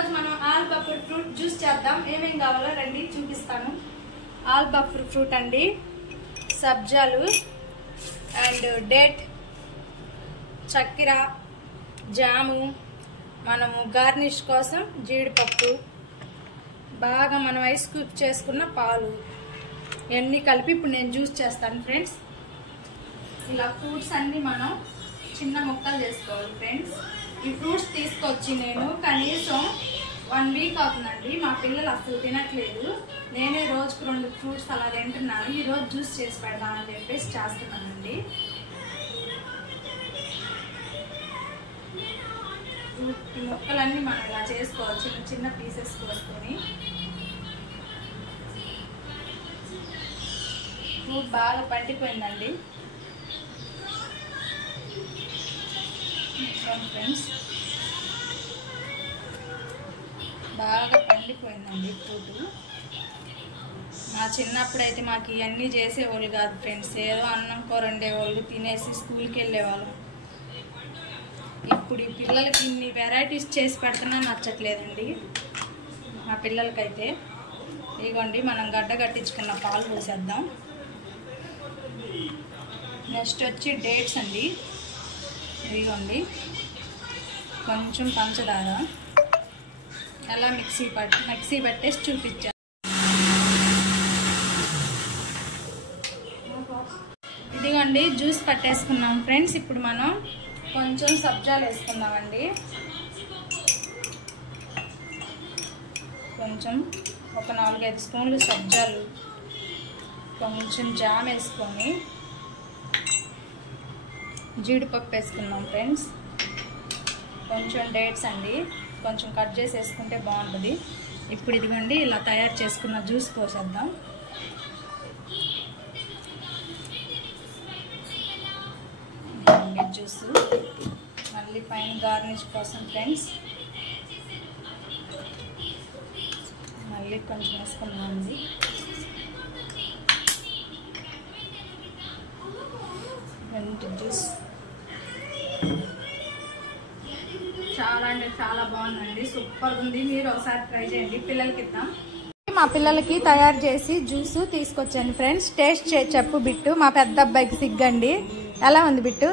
ఈరోజు మనం all buffer fruit juice చేద్దాం. ఏమేం కావాలో రండి చూపిస్తాను. ఆల్ బఫర్ ఫ్రూట్ అండి, సబ్జాలు అండ్ డేట్, చక్కెర, జాము, మనము గార్నిష్ కోసం జీడిపప్పు, బాగా మనం ఐస్ క్యూబ్ చేసుకున్న పాలు, ఇవన్నీ కలిపి ఇప్పుడు నేను జ్యూస్ చేస్తాను ఫ్రెండ్స్. ఇలా ఫ్రూట్స్ అన్ని మనం చిన్న ముక్కలు చేసుకోవాలి ఫ్రెండ్స్. ఈ ఫ్రూట్స్ తీసుకొచ్చి నేను కనీసం 1 వీక్ అవుతుందండి. మా పిల్లలు అసలు తినట్లేదు. నేనే రోజుకు 2 ఫ్రూట్స్ అలా తింటున్నాను. ఈరోజు జ్యూస్ చేసి పెడదామని చెప్పేసి చేస్తున్నానండి. ఈ ముక్కలన్నీ మనం ఇలా చేసుకోవాలి, చిన్న చిన్న పీసెస్ కోసుకొని. ఫ్రూట్ బాగా పండిపోయిందండి ఫ్రెండ్స్, బాగా పండిపోయిందండి ఫ్రూట్. మా చిన్నప్పుడైతే మాకు ఇవన్నీ చేసేవాళ్ళు కాదు ఫ్రెండ్స్. ఏదో అన్నం కూర వండేవాళ్ళు, తినేసి స్కూల్కి వెళ్ళేవాళ్ళం. ఇప్పుడు ఈ పిల్లలకి ఇన్ని వెరైటీస్ చేసి పెడుతున్నా నచ్చట్లేదండి మా పిల్లలకైతే. ఇదిగోండి మనం గడ్డ కట్టించుకున్న పాలు పోసేద్దాం. నెక్స్ట్ వచ్చి డేట్స్ అండి, ఇదిగోండి కొంచెం పంచదార, ఎలా మిక్సీ పట్టేసి చూపించాను. ఇదిగోండి జ్యూస్ పట్టేసుకున్నాం ఫ్రెండ్స్. ఇప్పుడు మనం కొంచెం సబ్జాలు వేసుకున్నామండి. కొంచెం ఒక 4-5 స్పూన్లు సబ్జాలు, కొంచెం జామ్ వేసుకొని జీడిపప్పు వేసుకున్నాం ఫ్రెండ్స్. కొంచెం డేట్స్ అండి, కొంచెం కట్ చేసి వేసుకుంటే బాగుంటుంది. ఇప్పుడు ఇదిగోండి ఇలా తయారు చేసుకున్న జ్యూస్ పోసేద్దాం. జ్యూస్ మళ్ళీ పైన గార్నిష్ కోసం ఫ్రెండ్స్ మళ్ళీ కొంచెం వేసుకున్నామండి. జ్యూస్ చాలా అంటే చాలా బాగుందండి, సూపర్ ఉంది. మీరు ఒకసారి ట్రై చేయండి, పిల్లలకి ఇద్దాం. మా పిల్లలకి తయారు చేసి జ్యూస్ తీసుకొచ్చాను ఫ్రెండ్స్. టేస్ట్ చెప్పు బిట్టు. మా పెద్ద అబ్బాయికి సిగ్గండి. ఎలా ఉంది బిట్టు?